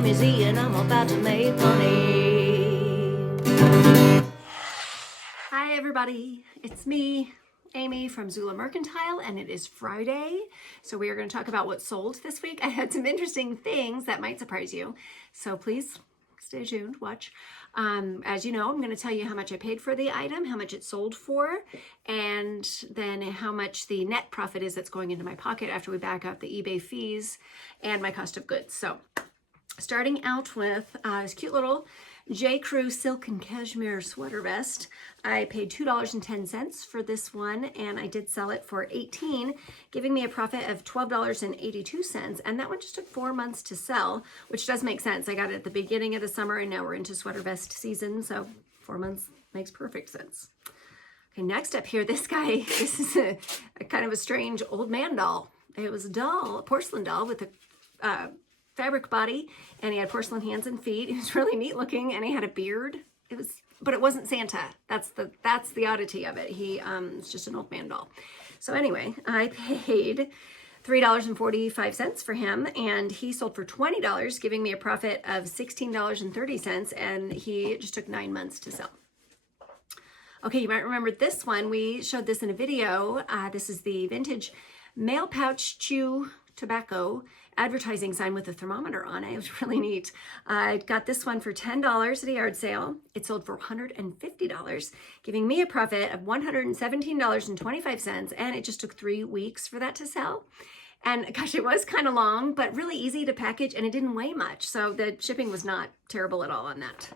Amy Z, and I'm about to make money. Hi everybody, it's me, Amy from Zula Mercantile, and it is Friday, so we are going to talk about what sold this week. I had some interesting things that might surprise you, so please stay tuned, watch. As you know, I'm going to tell you how much I paid for the item, how much it sold for, and then how much the net profit is that's going into my pocket after we back out the eBay fees and my cost of goods. So starting out with this cute little J. Crew silk and cashmere sweater vest. I paid $2.10 for this one, and I did sell it for $18, giving me a profit of $12.82. And that one just took 4 months to sell, which does make sense. I got it at the beginning of the summer, and now we're into sweater vest season, so 4 months makes perfect sense. Okay, next up here, this guy, this is a kind of a strange old man doll. It was a doll, a porcelain doll with a fabric body, and he had porcelain hands and feet. He was really neat looking, and he had a beard. But it wasn't Santa. That's the oddity of it. It's just an old man doll. So anyway, I paid $3.45 for him, and he sold for $20, giving me a profit of $16.30, and he just took 9 months to sell. Okay, you might remember this one. We showed this in a video. This is the vintage mail pouch chew tobacco advertising sign with a thermometer on it. It was really neat. I got this one for $10 at a yard sale. It sold for $150, giving me a profit of $117.25, and it just took 3 weeks for that to sell. And gosh, it was kind of long, but really easy to package, and it didn't weigh much, so the shipping was not terrible at all on that.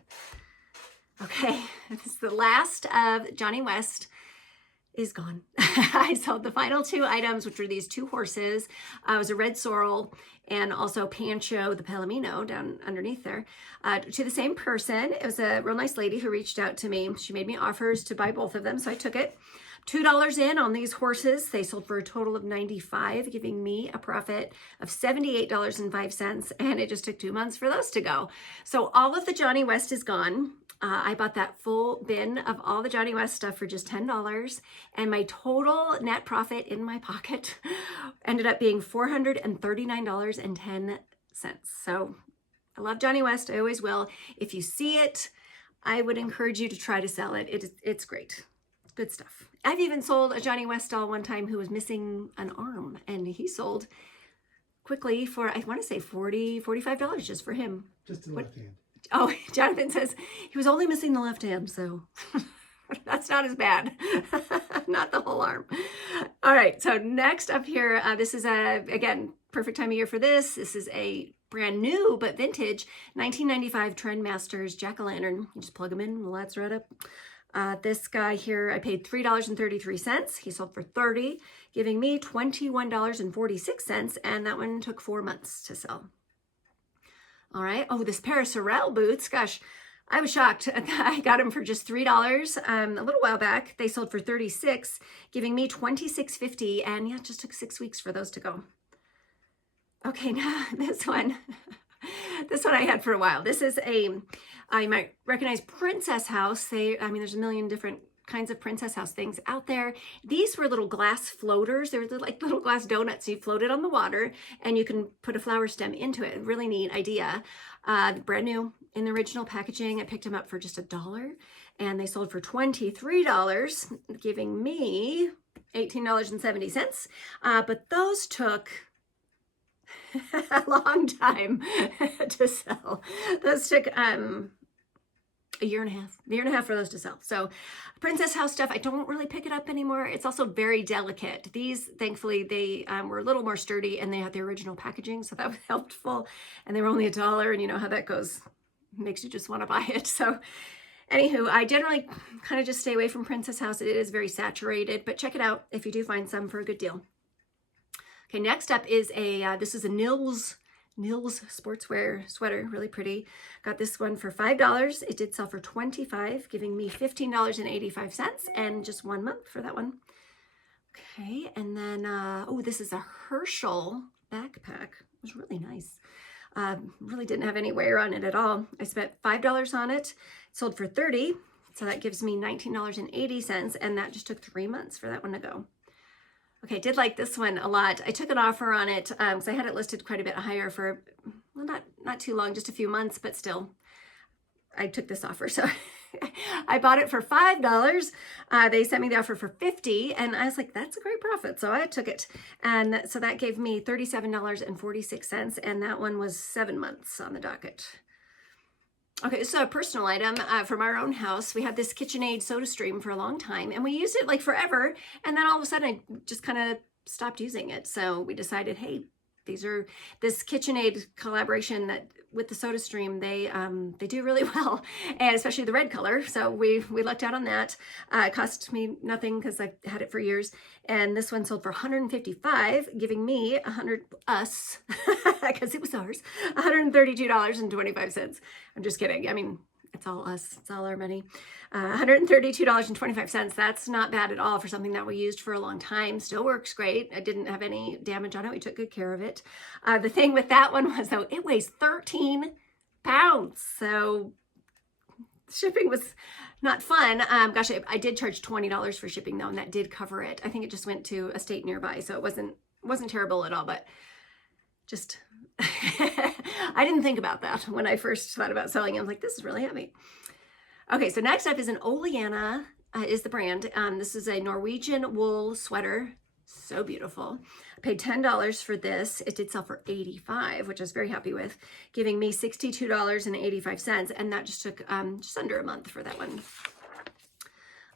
Okay, this is the last of Johnny West is gone. I sold the final 2 items, which were these 2 horses. It was a red sorrel and also Pancho the Palomino down underneath there, to the same person. It was a real nice lady who reached out to me. She made me offers to buy both of them, so I took it. $2 in on these horses. They sold for a total of $95, giving me a profit of $78.05, and it just took 2 months for those to go. So all of the Johnny West is gone. I bought that full bin of all the Johnny West stuff for just $10, and my total net profit in my pocket ended up being $439.10. So I love Johnny West. I always will. If you see it, I would encourage you to try to sell it. It's great. Good stuff. I've even sold a Johnny West doll one time who was missing an arm, and he sold quickly for, I want to say $45 just for him. Just the left hand. Oh, Jonathan says he was only missing the left hand, so that's not as bad. Not the whole arm. All right, so next up here, this is again, perfect time of year for this. This is a brand new but vintage 1995 Trendmasters jack-o'-lantern. You just plug them in, the lights right up. This guy here, I paid $3.33. He sold for $30, giving me $21.46, and that one took 4 months to sell. All right. Oh, this pair of Sorel boots. Gosh, I was shocked. I got them for just $3 a little while back. They sold for $36, giving me $26.50, and yeah, it just took 6 weeks for those to go. Okay, now this one. This one I had for a while. This is you might recognize Princess House. There's a million different kinds of Princess House things out there. These were little glass floaters. They're like little glass donuts. You float it on the water, and you can put a flower stem into it. Really neat idea. Brand new in the original packaging. I picked them up for just $1, and they sold for $23, giving me $18.70. But those took a long time to sell. Those took a year and a half for those to sell. So Princess House stuff, I don't really pick it up anymore. It's also very delicate. These, thankfully, they were a little more sturdy, and they had the original packaging, so that was helpful. And they were only $1, and you know how that goes. It makes you just want to buy it. So anywho, I generally kind of just stay away from Princess House. It is very saturated, but check it out if you do find some for a good deal. Okay, next up is this is a Nils sportswear sweater, really pretty. Got this one for $5. It did sell for $25, giving me $15.85, and just 1 month for that one. Okay, and then, oh, this is a Herschel backpack. It was really nice. Really didn't have any wear on it at all. I spent $5 on it. It sold for $30, so that gives me $19.80, and that just took 3 months for that one to go. Okay, I did like this one a lot. I took an offer on it because I had it listed quite a bit higher for, well, not too long, just a few months, but still, I took this offer. So I bought it for $5. They sent me the offer for $50, and I was like, that's a great profit. So I took it. And so that gave me $37.46, and that one was 7 months on the docket. Okay, so a personal item from our own house. We had this KitchenAid soda stream for a long time, and we used it like forever. And then all of a sudden, I just kind of stopped using it. So we decided, hey, this KitchenAid collaboration that with the soda stream, they do really well, and especially the red color. So we lucked out on that. It cost me nothing because I had it for years. And this one sold for $155, giving me us, because it was ours, $132.25. I'm just kidding. I mean, it's all us. It's all our money. $132.25. That's not bad at all for something that we used for a long time. Still works great. I didn't have any damage on it. We took good care of it. The thing with that one was, though, it weighs 13 pounds. So shipping was not fun. Gosh, I did charge $20 for shipping, though, and that did cover it. I think it just went to a state nearby, so it wasn't terrible at all, but just I didn't think about that when I first thought about selling it. I was like, this is really heavy. Okay, so next up is an Oleana, is the brand. This is a Norwegian wool sweater. So beautiful. I paid $10 for this. It did sell for $85, which I was very happy with, giving me $62.85, and that just took just under a month for that one.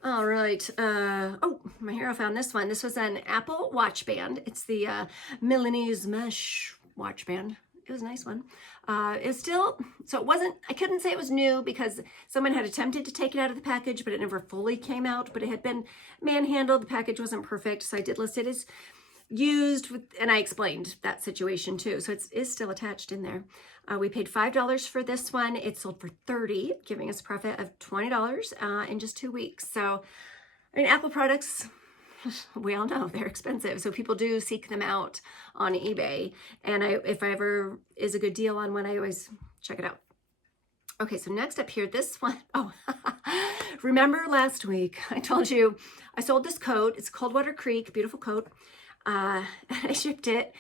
All right. Oh, my hero found this one. This was an Apple watch band. It's the Milanese mesh watch band. It was a nice one. It's still, so it wasn't, I couldn't say it was new because someone had attempted to take it out of the package, but it never fully came out, but it had been manhandled. The package wasn't perfect. So I did list it as used with, and I explained that situation too. So it is still attached in there. We paid $5 for this one. It sold for $30, giving us a profit of $20 in just 2 weeks. So, I mean, Apple products, we all know they're expensive. So people do seek them out on eBay. And if I ever is a good deal on one, I always check it out. Okay, so next up here, this one. Oh, remember last week I told you I sold this coat. It's Coldwater Creek, beautiful coat. And I shipped it.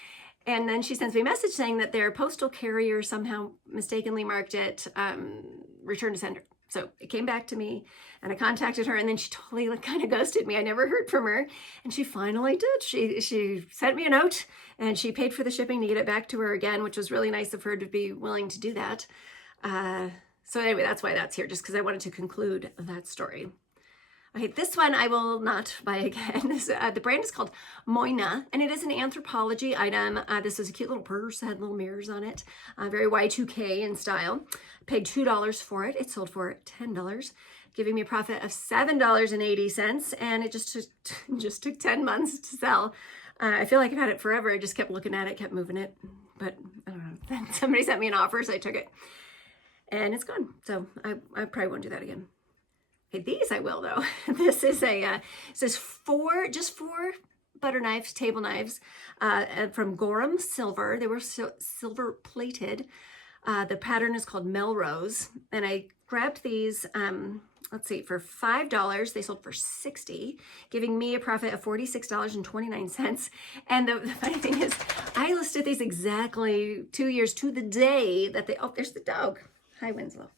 And then she sends me a message saying that their postal carrier somehow mistakenly marked it return to sender. So it came back to me, and I contacted her, and then she totally kind of ghosted me. I never heard from her, and she finally did. She sent me a note, and she paid for the shipping to get it back to her again, which was really nice of her to be willing to do that. So anyway, that's why that's here, just because I wanted to conclude that story. Okay, this one I will not buy again. The brand is called Moina, and it is an Anthropologie item. This is a cute little purse, had little mirrors on it, very Y2K in style. Paid $2 for it. It sold for $10, giving me a profit of $7.80, and it just took 10 months to sell. I feel like I've had it forever. I just kept looking at it, kept moving it, but I don't know. Then somebody sent me an offer, so I took it, and it's gone. So I probably won't do that again. Okay, these I will though. This is it says just four butter knives, table knives, from Gorham Silver. They were silver plated. The pattern is called Melrose, and I grabbed these, let's see, for $5. They sold for $60, giving me a profit of $46.29. And the funny thing is, I listed these exactly 2 years to the day that oh, there's the dog. Hi, Winslow.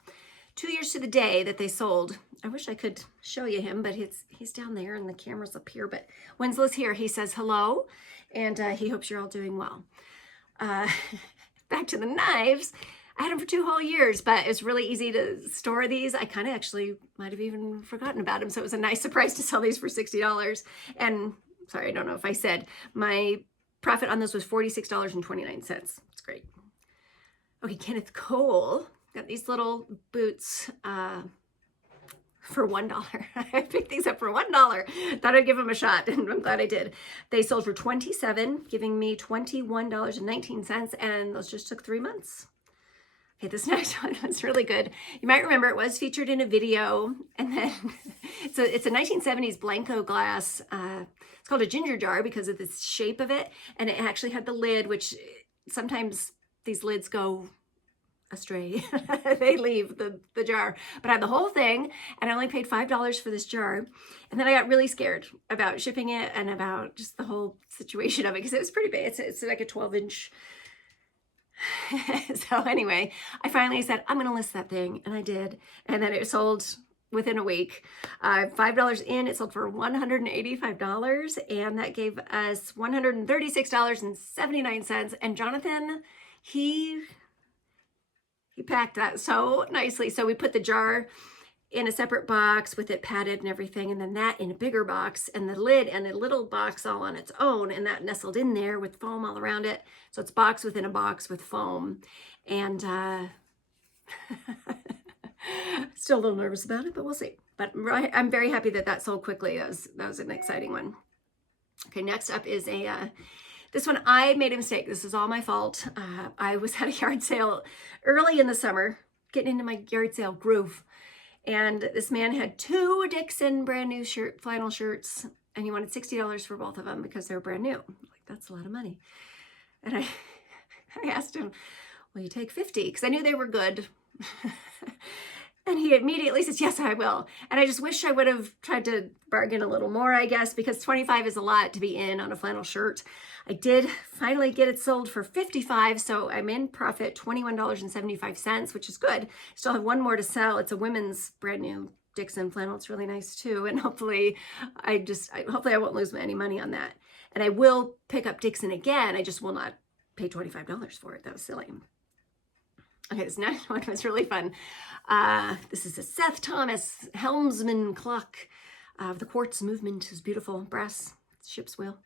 2 years to the day that they sold. I wish I could show you him, but he's down there and the camera's up here. But Winslow's here. He says hello, and he hopes you're all doing well. Back to the knives. I had them for 2 whole years, but it's really easy to store these. I kind of actually might have even forgotten about them, so it was a nice surprise to sell these for $60. And sorry, I don't know if I said, my profit on this was $46.29. It's great. Okay, Kenneth Cole. Got these little boots for $1. I picked these up for $1. Thought I'd give them a shot, and I'm glad I did. They sold for $27, giving me $21.19, and those just took 3 months. Okay, this next one was really good. You might remember it was featured in a video, and then it's a 1970s Blanco glass. It's called a ginger jar because of the shape of it, and it actually had the lid, which sometimes these lids go astray. They leave the jar, but I had the whole thing, and I only paid $5 for this jar. And then I got really scared about shipping it and about just the whole situation of it, because it was pretty big. It's like a 12-inch So anyway, I finally said, I'm going to list that thing. And I did. And then it sold within a week. $5 in, it sold for $185. And that gave us $136.79. And Jonathan, he packed that so nicely. So we put the jar in a separate box with it padded and everything, and then that in a bigger box, and the lid and a little box all on its own, and that nestled in there with foam all around it. So it's box within a box with foam. And still a little nervous about it, but we'll see. But I'm very happy that that sold quickly. That was an exciting one. Okay, next up is this one. I made a mistake. This is all my fault. I was at a yard sale early in the summer, getting into my yard sale groove. And this man had 2 Dixon brand new flannel shirts, and he wanted $60 for both of them because they're brand new. I'm like, that's a lot of money. And I asked him, will you take 50? Because I knew they were good. And he immediately says, yes, I will. And I just wish I would have tried to bargain a little more, I guess, because 25 is a lot to be in on a flannel shirt. I did finally get it sold for $55, so I'm in profit, $21.75, which is good. Still have one more to sell. It's a women's brand new Dixon flannel. It's really nice too, and hopefully I won't lose any money on that. And I will pick up Dixon again. I just will not pay $25 for it. That was silly. Okay, this next one was really fun. This is a Seth Thomas Helmsman clock. The quartz movement is beautiful. Brass ship's wheel.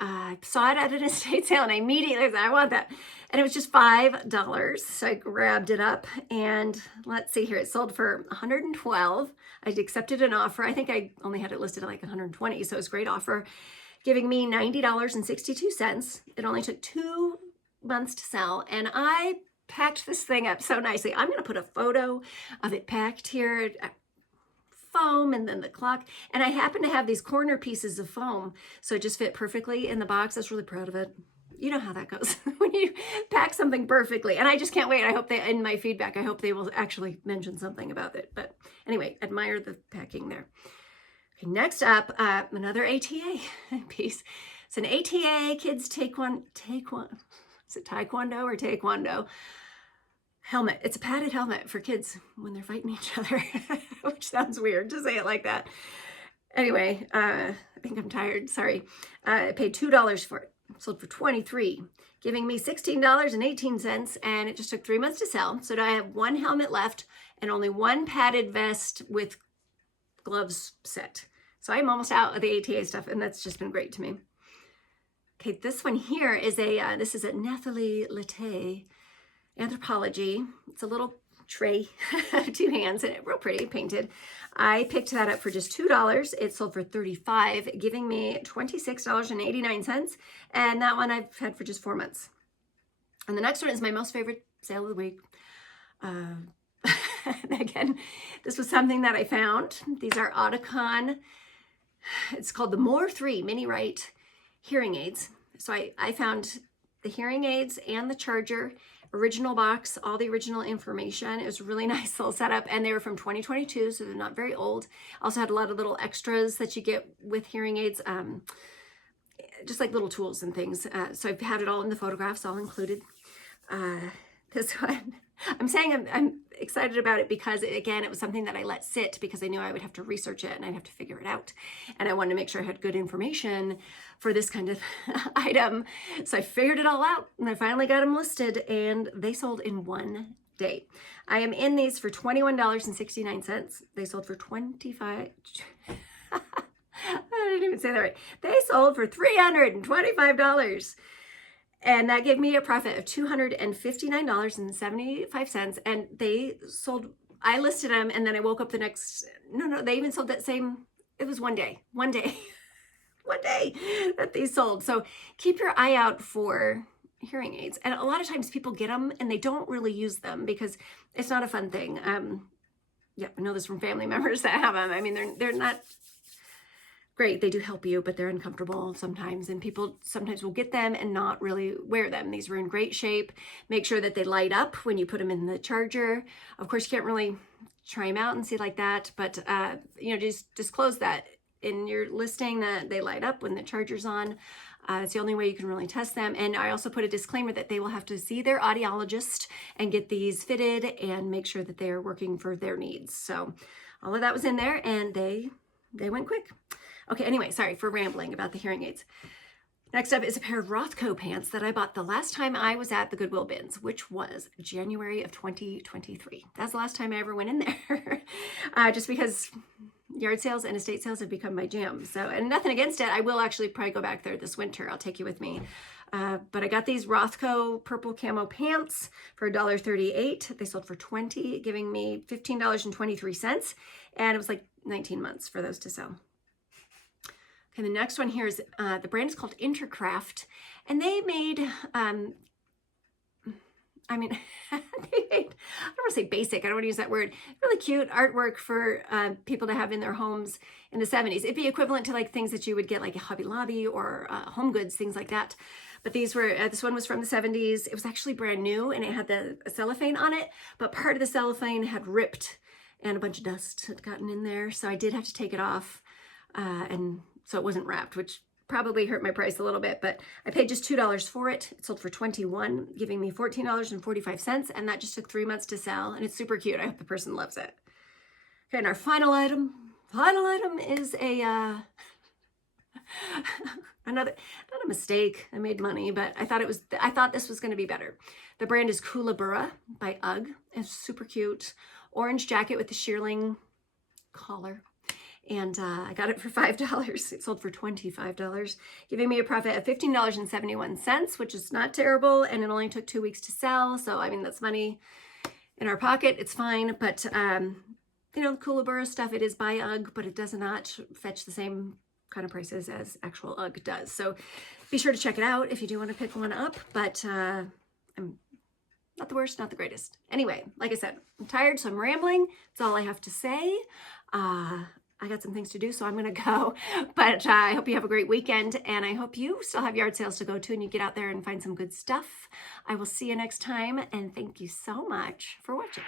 I saw it at an estate sale and I immediately said, I want that. And it was just $5. So I grabbed it up, and let's see here. It sold for $112. I accepted an offer. I think I only had it listed at like $120. So it was a great offer, giving me $90.62. It only took 2 months to sell. And I packed this thing up so nicely. I'm going to put a photo of it packed here. Foam and then the clock, and I happen to have these corner pieces of foam, so it just fit perfectly in the box. I was really proud of it. You know how that goes when you pack something perfectly, and I just can't wait. I hope in my feedback, I hope they will actually mention something about it. But anyway, admire the packing there. Okay, next up, another ATA piece. It's an ATA kids taekwondo. Is it taekwondo or taekwondo? Helmet. It's a padded helmet for kids when they're fighting each other, which sounds weird to say it like that. Anyway, I think I'm tired. Sorry. I paid $2 for it. Sold for $23, giving me $16.18, and it just took 3 months to sell. So now I have 1 helmet left and only 1 padded vest with gloves set. So I'm almost out of the ATA stuff, and that's just been great to me. Okay, this one here is this is a Nathalie Latte Anthropology. It's a little tray, 2 hands, and real pretty, painted. I picked that up for just $2. It sold for $35, giving me $26.89. And that one I've had for just 4 months. And the next one is my most favorite sale of the week. Again, this was something that I found. These are Oticon. It's called the More 3 Mini Right hearing aids. So I found the hearing aids and the charger, original box, all the original information. It was a really nice little setup, and they were from 2022, so they're not very old. Also had a lot of little extras that you get with hearing aids, just like little tools and things. So I've had it all in the photographs, all included. This one, I'm saying I'm excited about it because, again, it was something that I let sit because I knew I would have to research it and I'd have to figure it out. And I wanted to make sure I had good information for this kind of item. So I figured it all out, and I finally got them listed, and they sold in 1 day. I am in these for $21.69. They sold for $25. I didn't even say that right. They sold for $325. And that gave me a profit of $259.75. And they sold, I listed them, and then I woke up the next, no, they even sold that same, it was 1 day, 1 day, 1 day that they sold. So keep your eye out for hearing aids. And a lot of times people get them and they don't really use them because it's not a fun thing. Yeah, I know this from family members that have them. I mean, they're not great. They do help you, but they're uncomfortable sometimes, and people sometimes will get them and not really wear them. These were in great shape. Make sure that they light up when you put them in the charger. Of course, you can't really try them out and see like that, but just disclose that in your listing that they light up when the charger's on. It's the only way you can really test them. And I also put a disclaimer that they will have to see their audiologist and get these fitted and make sure that they are working for their needs. So all of that was in there, and they went quick. Okay, anyway, sorry for rambling about the hearing aids. Next up is a pair of Rothko pants that I bought the last time I was at the Goodwill bins, which was January of 2023. That's the last time I ever went in there, just because yard sales and estate sales have become my jam. So, and nothing against it. I will actually probably go back there this winter. I'll take you with me. But I got these Rothko purple camo pants for $1.38. They sold for $20, giving me $15.23. And it was like 19 months for those to sell. And the next one here is, the brand is called Intercraft, and they made, I don't want to say basic, I don't want to use that word, really cute artwork for people to have in their homes in the 70s. It'd be equivalent to like things that you would get like a Hobby Lobby or Home Goods, things like that. But these were, this one was from the 70s. It was actually brand new, and it had the cellophane on it, but part of the cellophane had ripped and a bunch of dust had gotten in there. So I did have to take it off, and so it wasn't wrapped, which probably hurt my price a little bit, but I paid just $2 for it. It sold for $21, giving me $14.45, and that just took 3 months to sell, and it's super cute. I hope the person loves it. Okay, and our final item is a, not a mistake. I made money, but I thought this was gonna be better. The brand is Kookaburra by UGG. It's super cute. Orange jacket with the shearling collar. And I got it for $5. It sold for $25, giving me a profit of $15.71, which is not terrible. And it only took 2 weeks to sell. So, I mean, that's money in our pocket. It's fine. But, you know, the Kookaburra stuff, it is by UGG, but it does not fetch the same kind of prices as actual UGG does. So be sure to check it out if you do want to pick one up. But I'm not the worst, not the greatest. Anyway, like I said, I'm tired, so I'm rambling. That's all I have to say. I got some things to do, so I'm going to go. But I hope you have a great weekend, and I hope you still have yard sales to go to and you get out there and find some good stuff. I will see you next time, and thank you so much for watching.